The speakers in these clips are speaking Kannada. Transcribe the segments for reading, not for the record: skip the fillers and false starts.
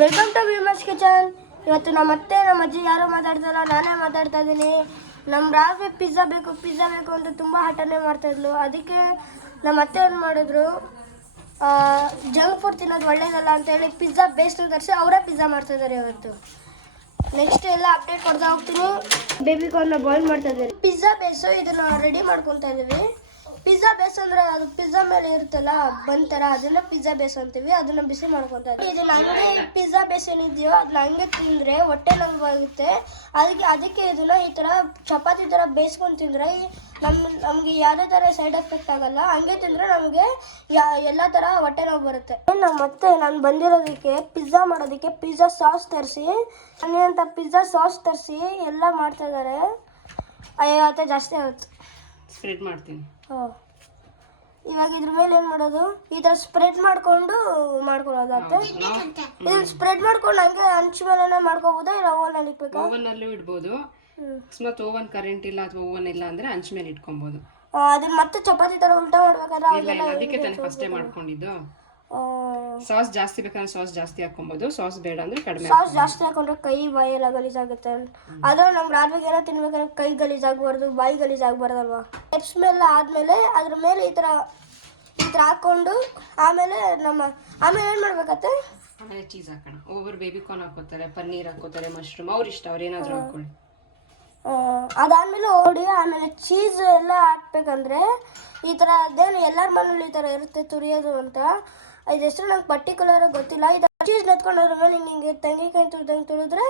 Welcome to Vimarsh kitchen. ಇವತ್ತು ನಮ್ಮ ಅತ್ತೆ ನಮ್ಮ ಅಜ್ಜಿ ಯಾರು ಮಾತಾಡ್ತಾರ, ನಾನೇ ಮಾತಾಡ್ತಾ ಇದ್ದೀನಿ. ನಮ್ಮ ರಾತ್ರಿ ಪಿಜ್ಜಾ ಬೇಕು ಅಂತ ತುಂಬ ಹಠನೆ ಮಾಡ್ತಾಯಿದ್ಲು. ಅದಕ್ಕೆ ನಮ್ಮ ಅತ್ತೆ ಏನು ಮಾಡಿದ್ರು, ಜಂಕ್ ಫುಡ್ ತಿನ್ನೋದು ಒಳ್ಳೇದಲ್ಲ ಅಂತೇಳಿ ಪಿಜ್ಜಾ ಬೇಸ್ನ ತರಿಸಿ ಅವರೇ ಪಿಜ್ಜಾ ಮಾಡ್ತಾಯಿದ್ದಾರೆ ಇವತ್ತು. ನೆಕ್ಸ್ಟ್ ಎಲ್ಲ ಅಪ್ಡೇಟ್ ಕೊಡ್ತಾ ಹೋಗ್ತೀನಿ. ಬೇಬಿ ಕಾರ್ನ ಬಾಯ್ಲ್ ಮಾಡ್ತಾ ಇದ್ದೀವಿ. ಪಿಜ್ಜಾ ಬೇಸು ಇದನ್ನು ರೆಡಿ ಮಾಡ್ಕೊತಾ ಇದ್ದೀವಿ. ಪಿಜ್ಜಾ ಬೇಸ್ ಅಂದರೆ ಅದು ಪಿಜ್ಜಾ ಮೇಲೆ ಇರುತ್ತಲ್ಲ ಬನ್ ಥರ, ಅದನ್ನ ಪಿಜ್ಜಾ ಬೇಸ್ ಅಂತೀವಿ. ಅದನ್ನ ಬಿಸಿ ಮಾಡ್ಕೊತಾ ಇದ್ದೀವಿ. ಇದನ್ನ ಹಂಗೆ ಪಿಜ್ಜಾ ಬೇಸ್ ಏನಿದೆಯೋ ಅದನ್ನ ಹಂಗೆ ತಿಂದರೆ ಹೊಟ್ಟೆ ನೋವಾಗುತ್ತೆ. ಅದಕ್ಕೆ ಇದನ್ನ ಈ ಥರ ಚಪಾತಿ ಥರ ಬೇಯಿಸ್ಕೊಂಡು ತಿಂದರೆ ನಮಗೆ ಯಾವುದೇ ಥರ ಸೈಡ್ ಎಫೆಕ್ಟ್ ಆಗಲ್ಲ. ಹಂಗೆ ತಿಂದರೆ ನಮಗೆ ಎಲ್ಲ ಥರ ಹೊಟ್ಟೆ ನೋವು ಬರುತ್ತೆ. ಮತ್ತೆ ನಾನು ಬಂದಿರೋದಕ್ಕೆ ಪಿಜ್ಜಾ ಮಾಡೋದಕ್ಕೆ ಪಿಜ್ಜಾ ಸಾಸ್ ತರಿಸಿ ಅಂತ ಪಿಜ್ಜಾ ಸಾಸ್ ತರಿಸಿ ಎಲ್ಲ ಮಾಡ್ತಾ ಇದ್ದಾರೆ. 50 ಜಾಸ್ತಿ ಆಗುತ್ತೆ. ಸ್ಪ್ರೆಡ್ ಮಾಡ್ತೀನಿ. ಇವಾಗ ಇದ್ರ ಮೇಲೆ ಏನು ಮಾಡೋದು, ಈ ಥರ ಸ್ಪ್ರೆಡ್ ಮಾಡಿಕೊಂಡು ಮಾಡ್ಕೊಳ್ಳೋದಾಗುತ್ತೆ. ಇದು ಸ್ಪ್ರೆಡ್ ಮಾಡ್ಕೊಂಡು ಹಂಗೆ ಹಂಚು ಮೇಲೆ ಮಾಡ್ಕೋಬೋದಾ, ಇಲ್ಲ ಓವನಲ್ಲಿ ಇಟ್ಬೇಕಾ? ಓವನ್ನಲ್ಲೂ ಇಡ್ಬೋದು. ಅಕಸ್ಮಾತ್ ಓವನ್ ಕರೆಂಟ್ ಇಲ್ಲ ಅಥವಾ ಓವನ್ ಇಲ್ಲ ಅಂದ್ರೆ ಹಂಚ ಮೇಲೆ ಇಟ್ಕೊಬೋದು. ಅದನ್ನ ಮತ್ತೆ ಚಪಾತಿ ಥರ ಉಲ್ಟಾ ಮಾಡ್ಬೇಕಾದ್ರೆ ಅದಕ್ಕೆ ತಾನೇ ಫಸ್ಟೇ ಮಾಡ್ಕೊಂಡಿದ್ದು. ಸಾಸ್ ಜಾಸ್ತಿ ಬೇಕಂದ್ರೆ ಸಾಸ್ ಜಾಸ್ತಿ ಹಾಕೊಬೋದು, ಸಾಸ್ ಬೇಡ ಅಂದ್ರೆ ಕಡಿಮೆ. ಸಾಸ್ ಜಾಸ್ತಿ ಹಾಕೊಂಡ್ರೆ ಕೈ ಬಾಯಿ ಎಲ್ಲ ಗಲೀಜಾಗುತ್ತೆ. ಅದು ನಮ್ಮ ರಾತ್ರಿಗೆ ಏನೋ ತಿನ್ಬೇಕಾದ್ರೆ ಕೈ ಗಲೀಜಾಗಬಾರ್ದು, ಬಾಯಿ ಗಲೀಜಾಗಬಾರ್ದಲ್ವಾ. ಸ್ಟೆಪ್ಸ್ ಮೇಲೆ ಆದಮೇಲೆ ಅದ್ರ ಮೇಲೆ ಈ ಥರ ಹಾಕ್ಕೊಂಡು ಆಮೇಲೆ ಆಮೇಲೆ ಏನು ಮಾಡ್ಬೇಕತ್ತೆ, ಆಮೇಲೆ ಚೀಸ್ ಹಾಕೋಣ. ಒಬ್ಬೊಬ್ರು ಬೇಬಿ ಕಾರ್ನ್ ಹಾಕೋತಾರೆ, ಪನ್ನೀರ್ ಹಾಕೋತಾರೆ, ಮಶ್ರೂಮ್, ಅವ್ರ ಇಷ್ಟ, ಅವ್ರು ಏನಾದರೂ ಹಾಕೊಳ್ಳಿ. ಅದಾದಮೇಲೆ ಆಮೇಲೆ ಚೀಸ್ ಎಲ್ಲ ಹಾಕ್ಬೇಕಂದ್ರೆ ಈ ಥರ ಅದೇನು ಎಲ್ಲರ ಮನೇಲಿ ಈ ಥರ ಇರುತ್ತೆ ತುರಿಯೋದು ಅಂತ. ಇದು ಹೆಸರು ನಂಗೆ ಪರ್ಟಿಕ್ಯುಲರಾಗಿ ಗೊತ್ತಿಲ್ಲ. ಈ ಥರ ಚೀಸ್ ನೆತ್ಕೊಂಡೋದ್ರ ಮೇಲೆ ಹಿಂಗೆ ತೆಂಗಿನಕಾಯಿ ತುಳಿದ್ರೆ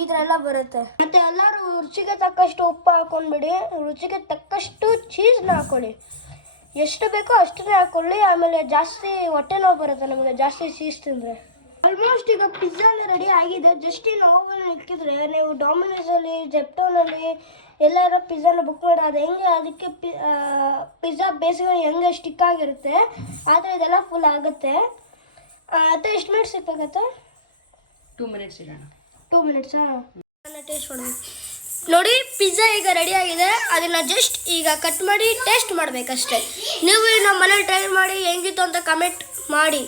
ಈ ಥರ ಎಲ್ಲ ಬರುತ್ತೆ. ಮತ್ತು ಎಲ್ಲರೂ ರುಚಿಗೆ ತಕ್ಕಷ್ಟು ಉಪ್ಪು ಹಾಕೊಂಡ್ಬಿಡಿ, ರುಚಿಗೆ ತಕ್ಕಷ್ಟು ಚೀಸ್ನ ಹಾಕ್ಕೊಳ್ಳಿ. ಎಷ್ಟು ಬೇಕೋ ಅಷ್ಟನ್ನೇ ಹಾಕ್ಕೊಳ್ಳಿ. ಆಮೇಲೆ ಜಾಸ್ತಿ ಹೊಟ್ಟೆ ನೋವು ಬರುತ್ತೆ ನಮಗೆ ಜಾಸ್ತಿ ಚೀಸ್ ತಿಂದರೆ. ಆಲ್ಮೋಸ್ಟ್ ಈಗ ಪಿಜ್ಜಾ ಎಲ್ಲ ರೆಡಿ ಆಗಿದೆ. ಜಸ್ಟ್ ಇನ್ನು ಓವನ್ ಇಕ್ಕಿದ್ರೆ ನೀವು ಡಾಮಿನೋಸಲ್ಲಿ, ಜೆಪ್ಟೋನಲ್ಲಿ ಎಲ್ಲರೂ ಪಿಜ್ಜಾನ ಬುಕ್ ಮಾಡಿ ಅದು ಹೆಂಗೆ ಅದಕ್ಕೆ ಪಿಜ್ಜಾ ಬೇಸಿಗೆ ಹೆಂಗೆ ಸ್ಟಿಕ್ ಆಗಿರುತ್ತೆ, ಆದರೆ ಇದೆಲ್ಲ ಫುಲ್ ಆಗುತ್ತೆ. ಮತ್ತು ಎಷ್ಟು ಮಿನಿಟ್ಸ್ ಸಿಕ್ಬೇಕತ್ತೆ? 2 ಮಿನಿಟ್ಸ್ ಇಡೋಣ. 2 ಮಿನಿಟ್ಸಾ? ಟೇಸ್ಟ್ ಮಾಡಬೇಕು. ನೋಡಿ, ಪಿಜ್ಜಾ ಈಗ ರೆಡಿ ಆಗಿದೆ. ಅದನ್ನು ಜಸ್ಟ್ ಈಗ ಕಟ್ ಮಾಡಿ ಟೇಸ್ಟ್ ಮಾಡಬೇಕಷ್ಟೇ. ನೀವು ನಮ್ಮ ಮನೇಲಿ ಟ್ರೈ ಮಾಡಿ ಹೆಂಗಿತ್ತು ಅಂತ ಕಮೆಂಟ್ ಮಾಡಿ.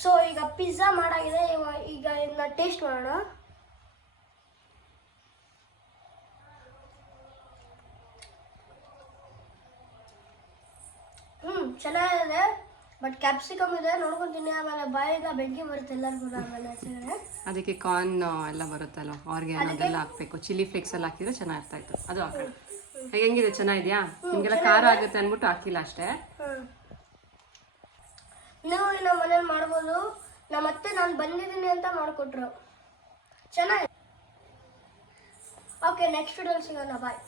ಸೊ ಈಗ ಪಿಜ್ಜಾ ಮಾಡಾಗಿದೆ. ಈಗ ಇದನ್ನ ಟೇಸ್ಟ್ ಮಾಡೋಣ. ಚೆನ್ನಾಗಿದೆ, ಬಟ್ ಕ್ಯಾಪ್ಸಿಕಮ್ ಇದೆ, ನೋಡ್ಕೊಂತೀನಿ. ಆಮೇಲೆ ಬಾಯಿಗೆ ಬೆಂಕಿ ಬರುತ್ತೆ ಎಲ್ಲರಿಗೂ. ಆಮೇಲೆ ಅದಕ್ಕೆ ಕಾರ್ನ್ ಎಲ್ಲ ಬರುತ್ತಲ್ಲ, ಆರ್ಗ್ಯಾನ್ ಅದೆಲ್ಲ ಹಾಕ್ಬೇಕು. ಚಿಲ್ಲಿ ಫ್ಲೇಕ್ಸ್ ಎಲ್ಲ ಹಾಕಿದ್ರೆ ಚೆನ್ನಾಗಿರ್ತಾ ಇತ್ತು. ಅದು ಹಾಕೋಣ. ಹೆಂಗಿದೆ, ಚೆನ್ನಾಗಿದ್ಯಾ? ನಿಮಗೆಲ್ಲ ಖಾರ ಆಗುತ್ತೆ ಅಂದ್ಬಿಟ್ಟು ಹಾಕಿಲ್ಲ ಅಷ್ಟೇ. ನೀವು ನಮ್ಮ ಮನೇಲಿ ಮಾಡ್ಬೋದು. ನಮ್ಮ ಅತ್ತೆ ನಾನು ಬಂದಿದ್ದೀನಿ ಅಂತ ಮಾಡಿಕೊಟ್ರು. ಚೆನ್ನಾಗಿ. ಓಕೆ, ನೆಕ್ಸ್ಟ್ ವಿಡಿಯೋಲಿ ಸಿಗೋಣ. ಬಾಯ್.